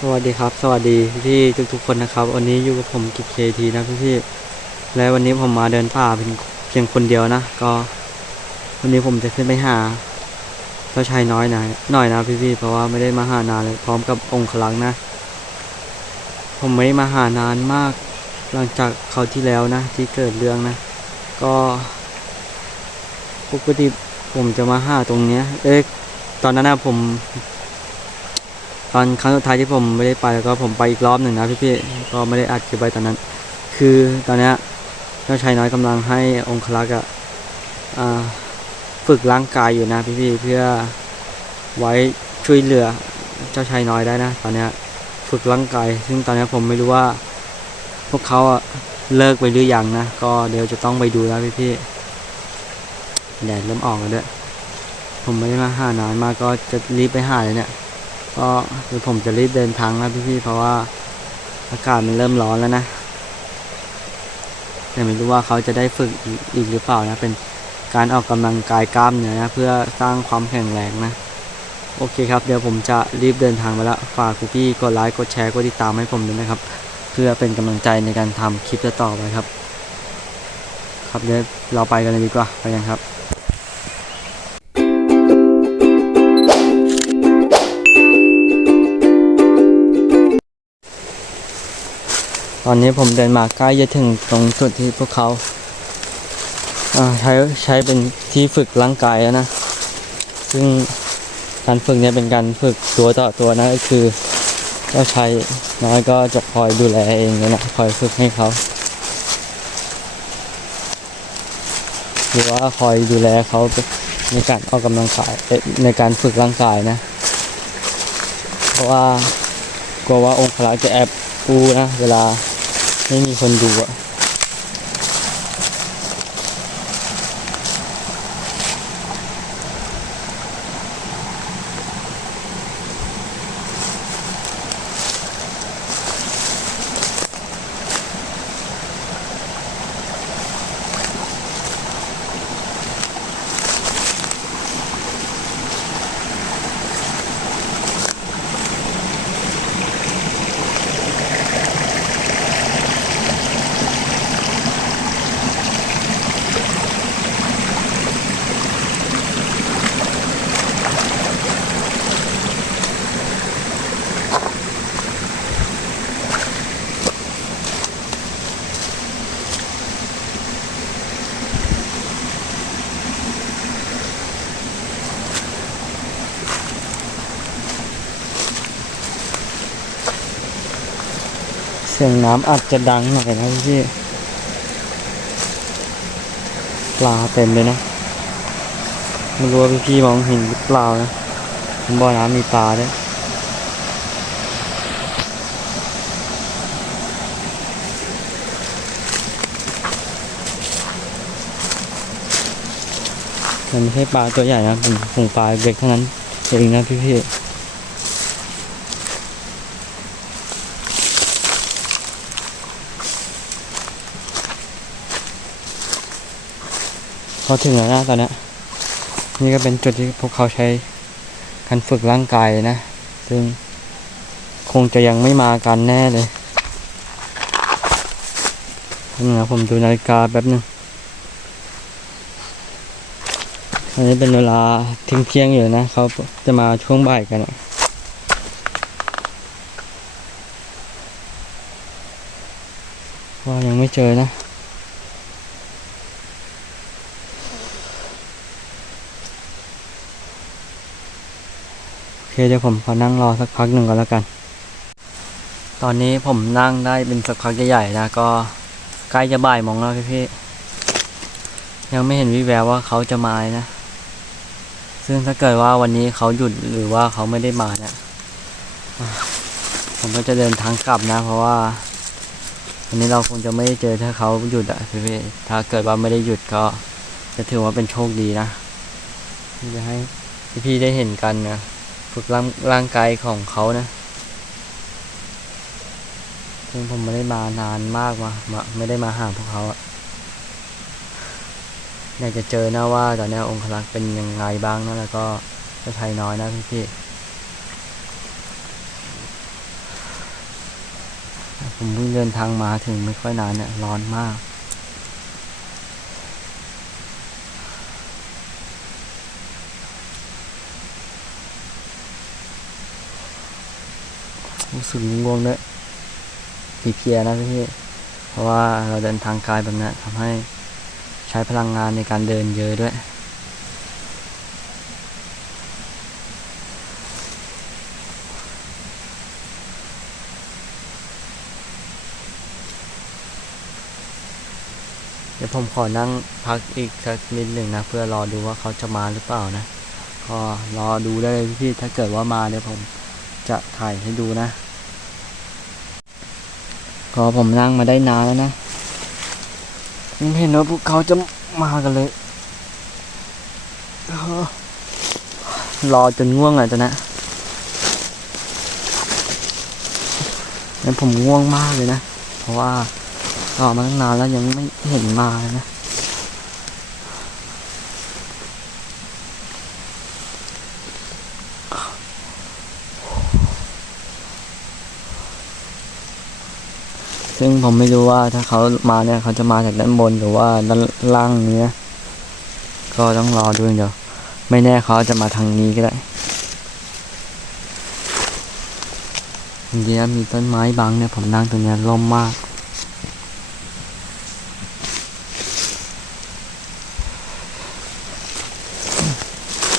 สวัสดีครับ สวัสดีพี่ๆทุกๆคนนะครับ วันนี้อยู่กับผมกิจเคทีนะพี่ๆและวันนี้ผมมาเดินป่าเป็นเพียงคนเดียวนะ ก็ วันนี้ผมจะขึ้นไปหาเจ้าชายน้อยหน่อยหน่อยนะพี่ๆเพราะว่าไม่ได้มาหานานเลยพร้อมกับองค์คลังนะ ผมไม่ได้มาหานานมาก หลังจากเขาที่แล้วนะ ที่เกิดเรื่องนะ ก็ปกติผมจะมาหาตรงเนี้ย เอ๊ะตอนนั้นนะผม ตอนครั้งสุดท้ายที่ผมไม่ได้ไปแล้วก็ผมไปอีกรอบหนึ่งนะพี่ๆก็ไม่ได้อัดคลิปไว้ตอนนั้น คือตอนนี้เจ้าชายน้อยกำลังให้องคลักษ์อะฝึกร่างกายอยู่นะพี่ๆเพื่อไว้ช่วยเหลือเจ้าชายน้อยได้นะ ตอนนี้ฝึกร่างกาย ซึ่งตอนนี้ผมไม่รู้ว่าพวกเขาเลิกไปหรือยังนะ ก็เดี๋ยวจะต้องไปดูแล้วพี่ๆแดดเริ่มออกแล้วด้วยผมไม่ได้มาหานานมากก็จะรีบไปหาเลยเนี่ย ก็เดี๋ยวผมจะรีบเดินทางแล้วพี่ๆเพราะว่าอากาศมันเริ่มร้อนแล้วนะแต่ไม่รู้ว่าเขาจะได้ฝึกอีกหรือเปล่านะ เป็นการออกกำลังกายกล้ามเนื้อนะ เพื่อสร้างความแข็งแรงนะ โอเคครับ เดี๋ยวผมจะรีบเดินทางไปล้วฝากคุณพี่กดไลค์กดแชร์กดติดตามให้ผมด้วยนะครับ เพื่อเป็นกำลังใจในการทำคลิปต่อไปครับ ครับเดี๋ยวเราไปกันเลยดีกว่าไปกันครับ ตอนนี้ผมเดินมาใกล้จะถึงตรงจุดที่พวกเขาใช้ใช้เป็นที่ฝึกร่างกายแล้วนะ ซึ่งการฝึกเนี่ยเป็นการฝึกตัวต่อตัวนะก็คือเจ้าชายน้อยก็จะคอยดูแลเองนะคอยฝึกให้เขาหรือว่าคอยดูแลเขาในการออกกำลังกายในการฝึกร่างกายนะ เพราะว่ากลัวว่าองค์พระจะแอบกูนะ เวลา ไม่มีคนดูอะ สียงน้ำอาจจะดังหน่อยนะพี่ปลาเต็มเลยนะไม่รู้ว่าพี่ๆมองเห็นหรือเปล่านะบ่อน้ำมีปลาด้วยมันไม่ใช่ปลาตัวใหญ่นะเป็นผงปลาเล็กเท่านั้นเองนะพี่ๆ เขาถึงแล้วนะตอนนี้นี่ก็เป็นจุดที่พวกเขาใช้การฝึกร่างกายนะ ซึ่งคงจะยังไม่มากันแน่เลยนี่นะผมดูนาฬิกาแป๊บหนึงอันนี้เป็นเวลาเที่ยงเที่ยงอยู่นะเขาจะมาช่วงบ่ายกันอะว่ายังไม่เจอนะ เคเดี๋ยวผมขอนั่งรอสักพักหนึ่งก่อนแล้วกัน ตอนนี้ผมนั่งได้เป็นสักพักใหญ่ๆนะก็ใกล้จะบ่ายมองแล้วพี่ๆยังไม่เห็นวิแววว่าเขาจะมาเลยนะ ซึ่งถ้าเกิดว่าวันนี้เขาหยุดหรือว่าเขาไม่ได้มาเนี่ยอะผมก็จะเดินทางกลับนะ เพราะว่าวันนี้เราคงจะไม่ได้เจอถ้าเขาหยุดอะพี่ๆถ้าเกิดว่าไม่ได้หยุดก็จะถือว่าเป็นโชคดีนะที่จะให้พี่ๆได้เห็นกันนะ ฝึกร่างร่างกายของเขานะซึ่งผมไม่ได้มานานมากมามาไม่ได้มาหาพวกเขาอะอยากจะเจอนะว่าตอนนี้องค์ลักษ์เป็นยังไงบ้างนะแล้วก็เจ้าชายน้อยนะพี่พี่ผมเพิ่งเดินทางมาถึงไม่ค่อยนานเนี่ยร้อนมาก รู้สึกง่วงด้วยเพลียนะพี่ เพราะว่าเราเดินทางไกลแบบนี้ทำให้ใช้พลังงานในการเดินเยอะด้วย เดี๋ยวผมขอนั่งพักอีกสักนิดหนึ่งนะ เพื่อรอดูว่าเขาจะมาหรือเปล่านะ ก็รอดูได้เลยพี่ ถ้าเกิดว่ามาเดี๋ยวผมจะถ่ายให้ดูนะ ก็ผมนั่งมาได้นานแล้วนะยังไม่เห็นว่าพวกเขาจะมากันเลย รอจนง่วงอะตอนนะงั้นผมง่วงมากเลยนะ เพราะว่ารอมาตั้งนานแล้วยังไม่เห็นมาเลยนะ ซึ่งผมไม่รู้ว่าถ้าเขามาเนี่ยเขาจะมาจากด้านบนหรือว่าด้านล่างนี้นะก็ต้องรอดูอย่างเดี๋ยว ไม่แน่เขาจะมาทางนี้ก็ได้จริงๆมีต้นไม้บังเนี่ยผมนั่งตรงนี้ร่มมาก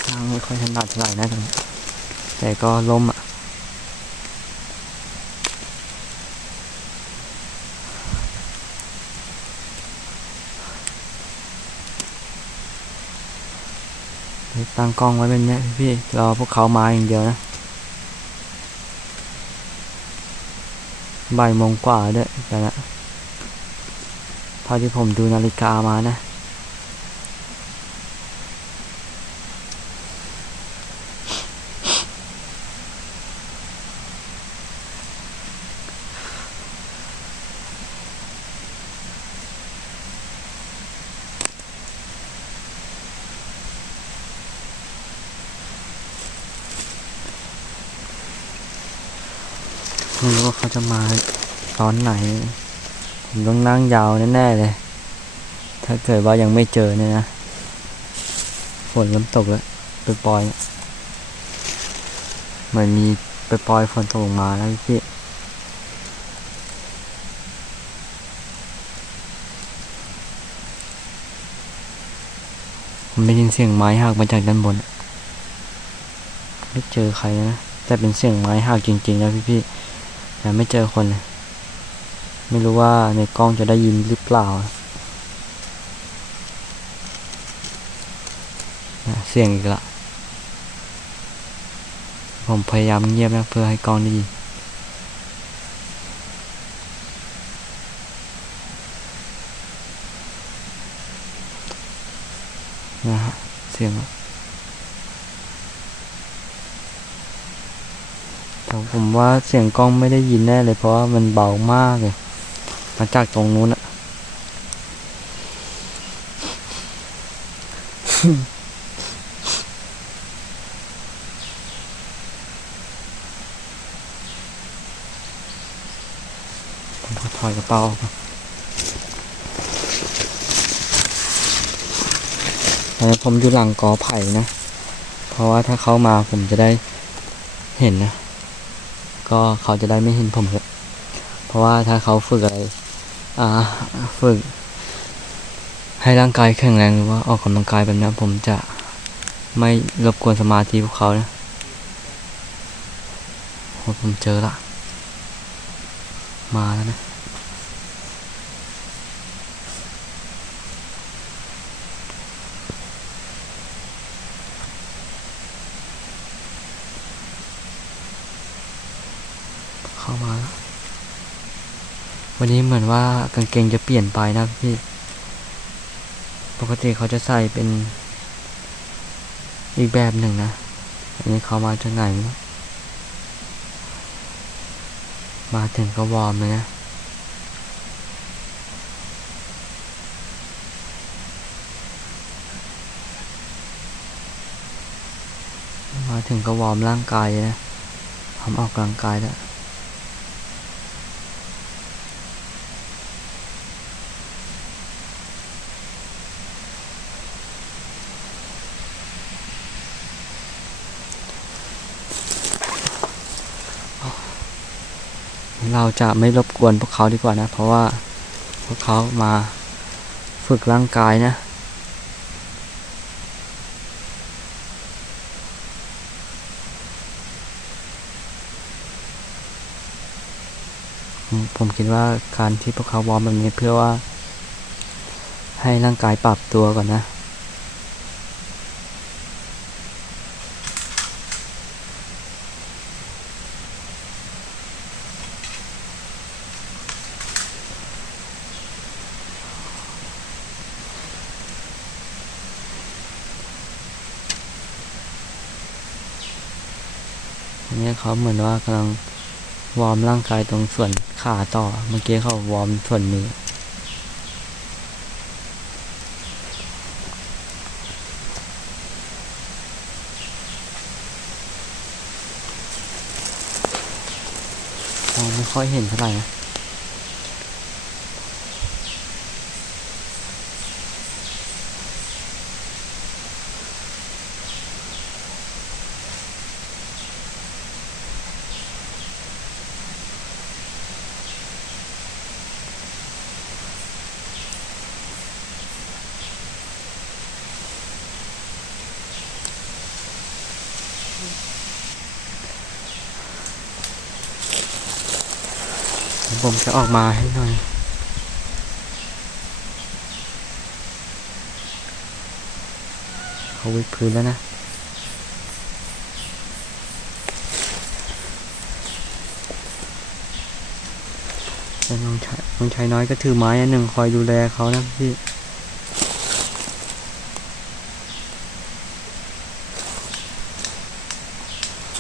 นั่งไม่ค่อยถนัดเท่าไหร่นะตรงนี้แต่ก็ร่มอะ ตั้งกล้องไว้เป็นเนี้ยพี่ รอพวกเขามาอย่างเดียวนะบ่ายโมงกว่าด้วยแต่ละพอที่ผมดูนาฬิกามานะ ไม่รู้ว่าเขาจะมาตอนไหน ผมต้องนั่งยาวแน่ๆเลย ถ้าเกิดว่ายังไม่เจอเนี่ยนะฝนเริ่มตกแล้วไปปล่อยเหมือนมีไปปล่อยฝนตกลงมาแล้วพี่ผมได้ยินเสียงไม้หักมาจากด้านบน ไม่เจอใครนะ แต่เป็นเสียงไม้หักจริงๆนะพี่ๆ แต่ไม่เจอคนเลยไม่รู้ว่าในกล้องจะได้ยินหรือเปล่า เสียงอีกละ ผมพยายามเงียบนะเพื่อให้กล้องได้ยินนะฮะเสียงอะ แต่ผมว่าเสียงกล้องไม่ได้ยินแน่เลยเพราะว่ามันเบามากเลยมาจากตรงนู้นอะผมก็ถอยกระเป๋าออกมาอันนี้ผมอยู่หลังกอไผ่นะ เพราะว่าถ้าเขามาผมจะได้เห็นนะ ก็เขาจะได้ไม่เห็นผมครับ เพราะว่าถ้าเขาฝึกอะไรอ่าฝึก ให้ร่างกายแข็งแรงหรือว่าออกกำลังกายแบบนี้ผมจะไม่รบกวนสมาธิพวกเขานะโอ้ผมเจอละ มาแล้วนะ เข้ามาแล้ววันนี้เหมือนว่ากางเกงจะเปลี่ยนไปนะพี่ ปกติเขาจะใส่เป็นอีกแบบหนึ่งนะ อันนี้เขามาจากไหนไม่รู้มาถึงก็วอร์มเลยนะ มาถึงก็วอร์มร่างกายเลยนะทำออกกำลังกายแล้ว เราจะไม่รบกวนพวกเขาดีกว่านะ เพราะว่าพวกเขามาฝึกร่างกายนะ ผมคิดว่าการที่พวกเขาวอร์มแบบนี้เพื่อว่าให้ร่างกายปรับตัวก่อนนะ นนี้เขาเหมือนว่ากำลังวอร์มร่างกายตรงส่วนขาต่อ เมื่อกี้เขาวอร์มส่วนมือมองไม่ค่อยเห็นเท่าไหร่นะ ผมจะออกมาให้หน่อย เขาวิดพื้นแล้วนะแต่น้องชายน้องชายน้อยก็ถือไม้อันหนึ่งคอยดูแลเขานะพี่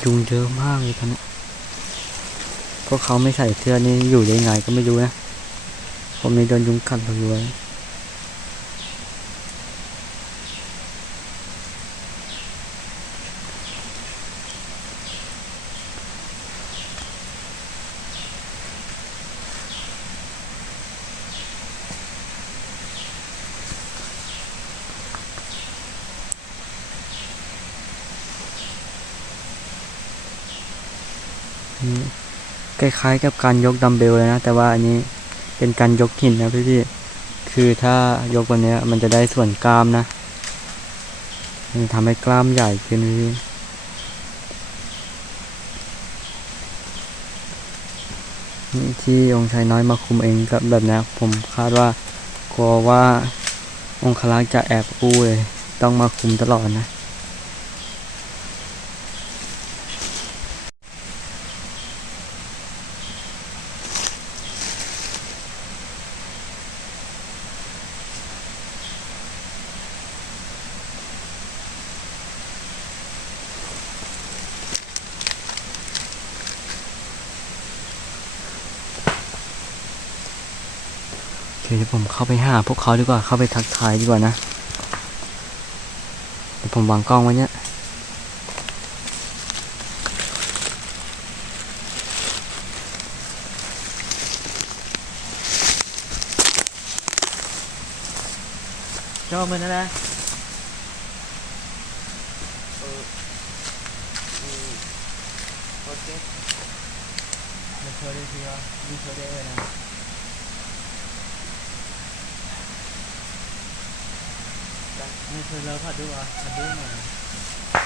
ยุงเยอะมากเลยตอนนี้ พวกเขาไม่ใส่เสื้อนี่อยู่ได้ไงก็ไม่รู้นะ ผมนี่โดนยุงกัดรัวยนี่ค ล้ายๆ กับการยกดัมเบลเลยนะ แต่ว่าอันนี้เป็นการยกหินนะพี่ๆ คือถ้ายกวันนี้มันจะได้ส่วนกล้ามนะ มันทำให้กล้ามใหญ่ขึ้นพี่ที่องค์ชายน้อยมาคุมเองกับแบบนี้ผมคาดว่ากลัวว่าองคลักษ์จะแอบอู้เลยต้องมาคุมตลอดนะ เคเดี๋ยวผมเข้าไปหาพวกเขาดีกว่า เข้าไปทักทายดีกว่านะ เดี๋ยวผมวางกล้องไว้เนี่ยชอบมันนะ mình chơi đi thì đi chơi đây rồi nè Đây. นี่คือเราผัดดูอะผัดดูหน่อย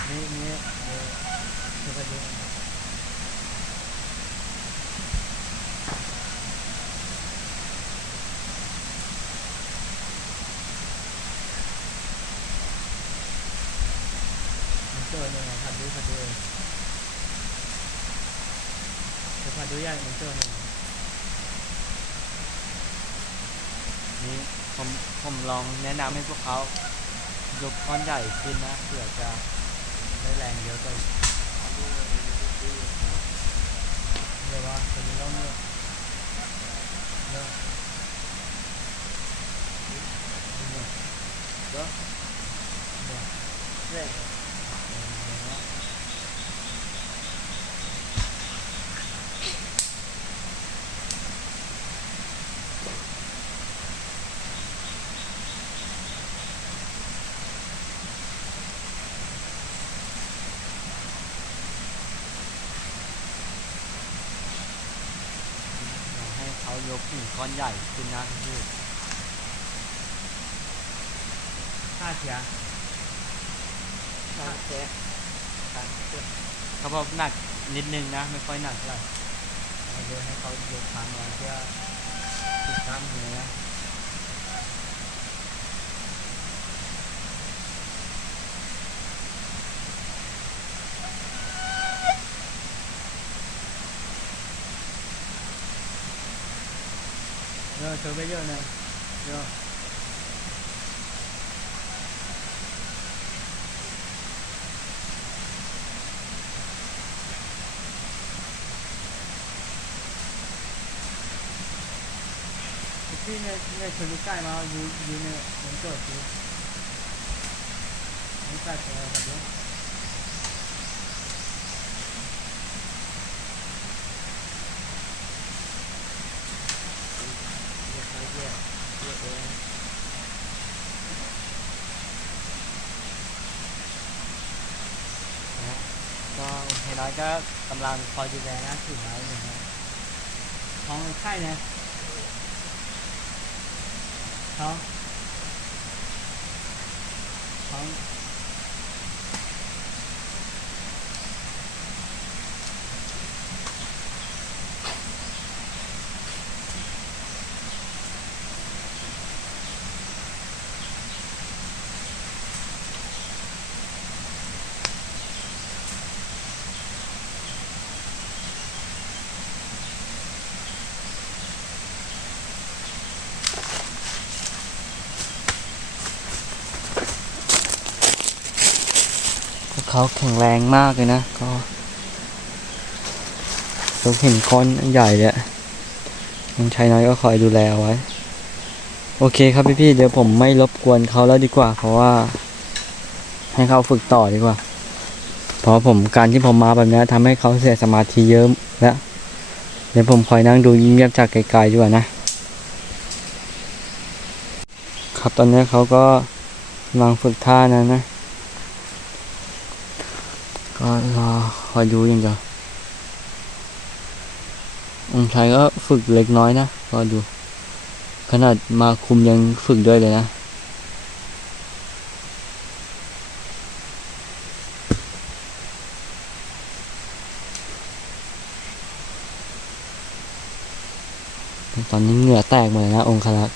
นี่นี่เออคือผัดดูหน่อย มั นเจอหนึ่งอะผัดดูผัดดูเดี๋ยวผัดดูใหญ่มันเจอหนึ่งนี่ผมผมลองแนะนำให้พวกเขายกก้อนใหญ่ขึ้นนะเผื่อจะได้แรงเยอะกว่าอีกเดี๋ยวว่าจะมีร่องเยอะเยอะเยอะ Đây. เย กหินก้อนใหญ่ขึ้นนะพี่ห้าเทียทางแจ๊ทางเจ็บเขาบอกหนักนิดนึงนะ ไม่ค่อยหนักเท่าไหร่เราเดินให้เขายกค้างไว้เพื่อติดกล้ามเนื้อ นะเออเธอไปเยอะนะเยอะพี่เนี่ยเนี่ยชนลูกไก่มาอยู่อยู่ในมันเกิดคือลูกไก่ตัวแบบนี้ เดี๋ยวเขาแยกแยกเอง นะก็ โอเคน้อยก็กำลังคอยดูแลนะถือไม้อยู่นะท้องไข่นะท้อง เขาแข็งแรงมากเลยนะก็ยกเห็นก้อนใหญ่เลยยังใช้น้อยก็คอยดูแลไว้ โอเคครับพี่ๆเดี๋ยวผมไม่รบกวนเขาแล้วดีกว่า เพราะว่า ให้เขาฝึกต่อดีกว่า เพราะผมการที่ผมมาแบบนี้ทำให้เขาเสียสมาธิเยอะแล้วเดี๋ยวผมคอยนั่งดูเงียบๆจากไกลๆดีกว่านะ ครับตอนนี้เขาก็กำลังฝึกท่านั้นนะ ก็รอคอยดูอย่างเดียวองค์ชายก็ฝึกเล็กน้อยนะรอดู ขนาดมาคุมยังฝึกด้วยเลยนะ ตอนนี้เหงื่อแตกหมดเลยนะองคลักษ์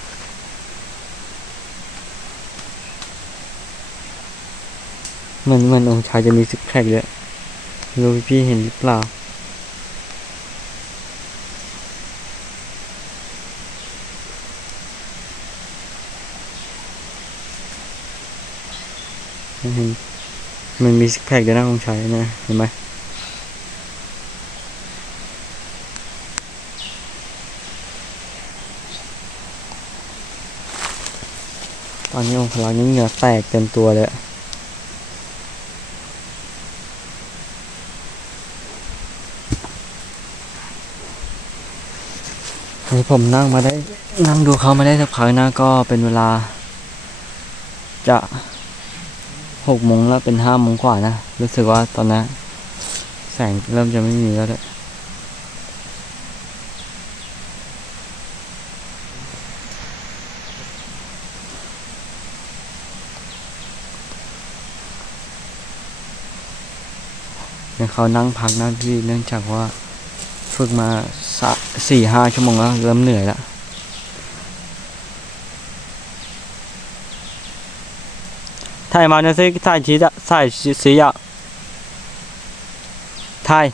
เห มันมันองค์ชายจะมีซิกแพคเลยรู้พี่เห็นหรือเปล่าม่เห็นมันมีซิกแพคด้วยนะองค์ชายนะเห็นไหมตอนนี้องค์พลังนี่เหงื่อแตกเต็มตัวเลย อะอันนี้ผมนั่งมาได้ นั่งดูเขามาได้สักพักนะก็เป็นเวลา จะหกโมงแล้วเป็นห้าโมงกว่านะรู้สึกว่าตอนนั้นแสงเริ่มจะไม่มีแล้วด้วยเดี๋ยวเขานั่งพักนะพี่เนื่องจากว่า ฝึกมาสะสี่ห้าชั่วโมงแล้วเริ่มเหนื่อยแล้ว 太忙了，这个太急的，太需需要。太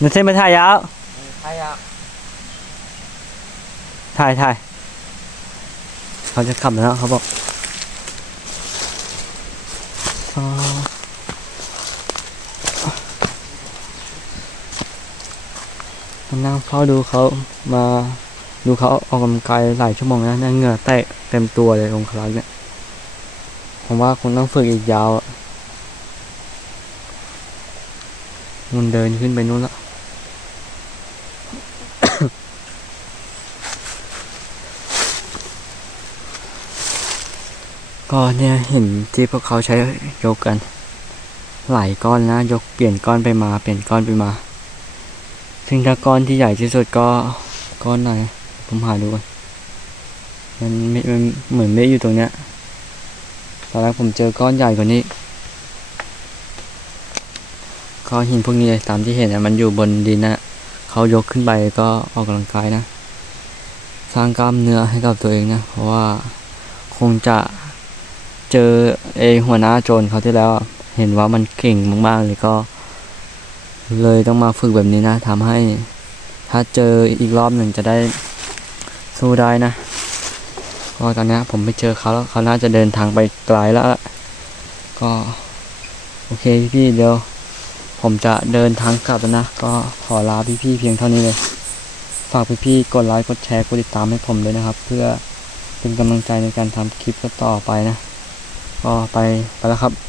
มันเส้นไปถ่ายยาวถ่ายยาวถ่ยถ่ยเขาจะขับแล้วเขาบอกนั่งเฝ้าดูเขามาดูเขาออกกำลังกายหลายชั่วโมงนะเหงื่อแตะเต็มตัวเลยองคลักเนี่ยผมว่าคงต้องฝึกอีกยาวมันเดินขึ้นไปนู้นละ ก็เนี่ยเห็นที่พวกเขาใช้ยกกัน หลายก้อนนะ ยกเปลี่ยนก้อนไปมา เปลี่ยนก้อนไปมา ซึ่งถ้าก้อนที่ใหญ่ที่สุดก็ก้อนไหน ผมหาดูก่อนมันมันเหมือนไม่ได้อยู่ตรงเนี้ยตอนแรกผมเจอก้อนใหญ่กว่านี้ก้อนหินพวกนี้เลยตามที่เห็นนะมันอยู่บนดินนะเขายกขึ้นไปก็ออกกำลังกายนะ สร้างกล้ามเนื้อให้กับตัวเองนะ เพราะว่าคงจะ เจอเอหัวหน้าโจรเขาที่แล้ว เห็นว่ามันเก่งมากๆเลยก็ เลยต้องมาฝึกแบบนี้นะทำให้ ถ้าเจออีกรอบหนึ่งจะได้สู้ได้นะก็ตอนนี้ผมไปเจอเขาแล้วเขาน่าจะเดินทางไปไกลแล้วก็โอเคพี่เดี๋ยวผมจะเดินทางกลับแล้วนะ ก็ขอลาพี่ๆเพียงเท่านี้เลย ฝากพี่ๆกดไลค์กดแชร์กดติดตามให้ผมด้วยนะครับ เพื่อเป็นกำลังใจในการทำคลิปต่อไปนะ ก็ไปไปแล้วครับ